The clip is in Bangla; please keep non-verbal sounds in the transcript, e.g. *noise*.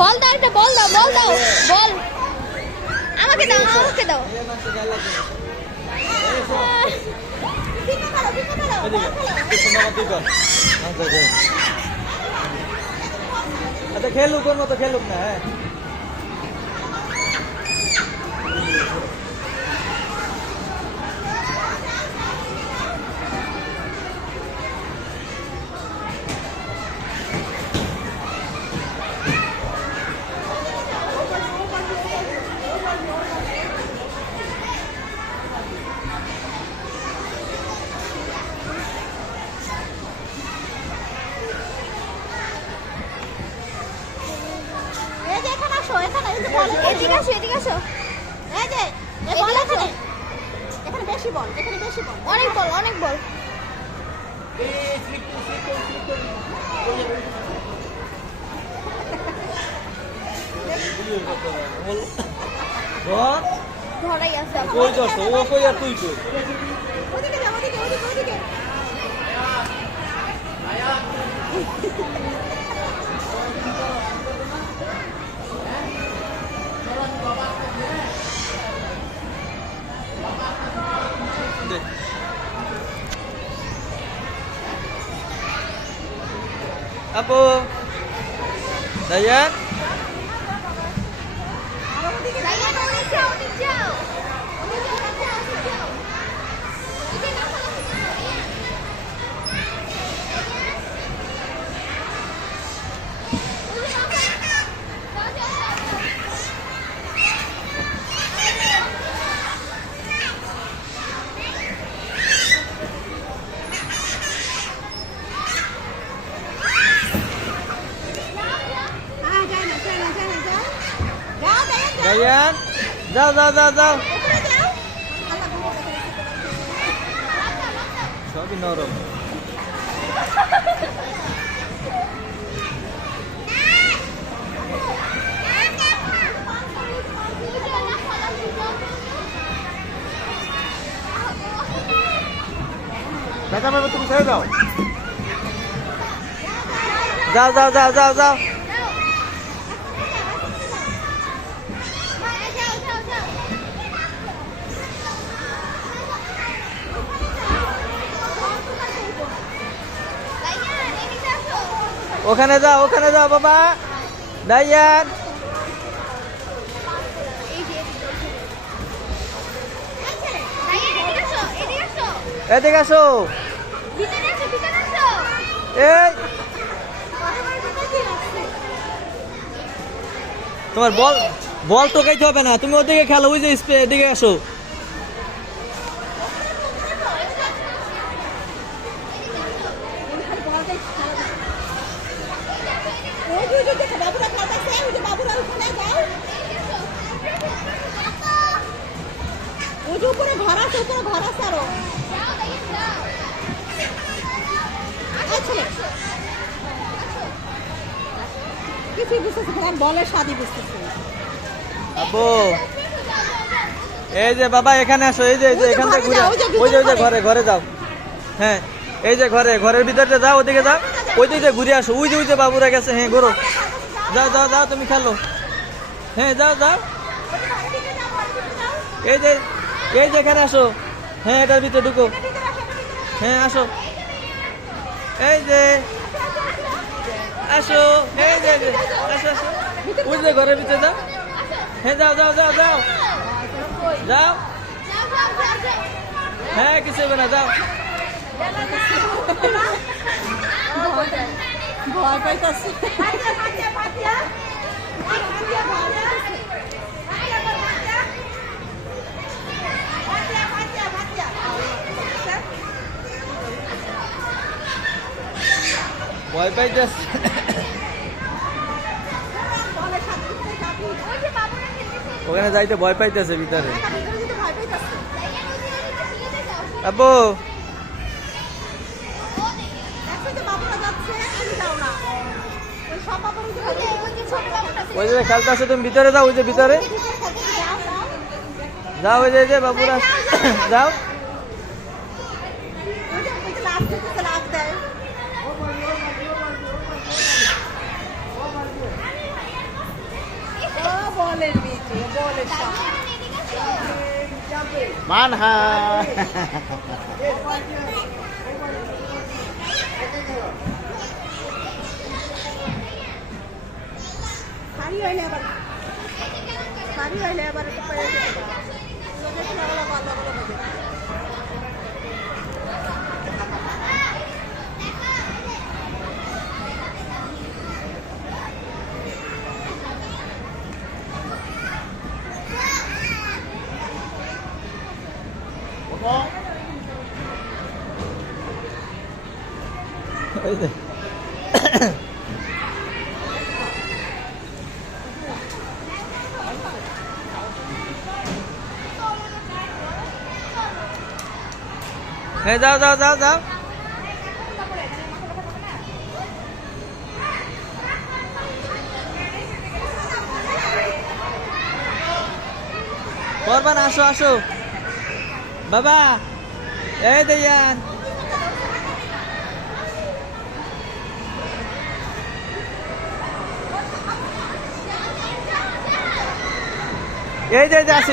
বল দাও একটা বল দাও বল দাও, বল। আমাকে দাও আমাকে দাও। আচ্ছা খেলুক ওর মতো, খেলুক না হ্যাঁ এই যে এখানে আসো এখানে এই যে বল এদিকে আসো এদিকে আসো। এই যে এই বল এখানে। এখানে বেশি বল এখানে বেশি বল। অনেক বল অনেক বল। ধরাই আছে। কই যাস ও কই আর তুই কই? ওদিকে যাও ওদিকে ওদিকে ওদিকে। અંદર આપો. તૈયાર যাও যাই না দায়ান যাও যাও যাও যাও ওখানে যাও আল্লাহ ভুলে গেছে সবই নরম দেখা পাবে তুমি ছেড়ে দাও যাও যাও যাও যাও যাও যাও, যাও, যাও। রাইয়ান, এদিকে আসো। ওখানে যাও ওখানে যাও বাবা দায়ান এই যে, এদিকে। রাইয়ান, এদিকে আসো, এদিকে আসো। এদিকে আসো ভিতরে আসো, ভিতরে আসো। এই তোমার বল বল টোকাইতে হবে না, তুমি ওদিকে খেলো, ওই যে স্পে- এদিকে আসো ছেলে। কিছুই বুঝতেছে। আব্বু। এই যে বাবা এখানে আসো এই যে এই যে এখান থেকে ঘরে ওই যে ওই যে ঘরে। ঘরে যাও। হ্যাঁ এই যে ঘরে ঘরের ভিতরে যাও ওদিকে যাও। ওই দিকে ঘুরে আসো। ওই যে ওই যে বাবুরা গেছে হ্যাঁ ঘুরো। যাও যাও যাও তুমি খেলো। হ্যাঁ যাও যাও। এই যে এই যে এখানে আসো। হ্যাঁ এটার ভিতরে ঢুকো। হ্যাঁ আসো। এই যে আসো। এই যে, আসো আসো। ওই যে ঘরের ভিতরে যাও। হ্যাঁ যাও যাও যাও যাও যাও। হ্যাঁ কিছু হবে না, যাও ভয় পাইতাছে। ভয় পাইতেছে ওখানে যাইতে ভয় পাইতেছে ভিতরে। আপু ওই যে। আব্বু। তুমি ওই যে খেলতেছে ভিতরে যাও ওই যে ভিতরে। যাও, ওই যে বাবুরা। যাও। Man hai. Hari ini apa? Hari ini apa? *coughs* যাও যাও যাও যাও। করবান আসো আসো। বাবা এই দেয়ান এই যে আসি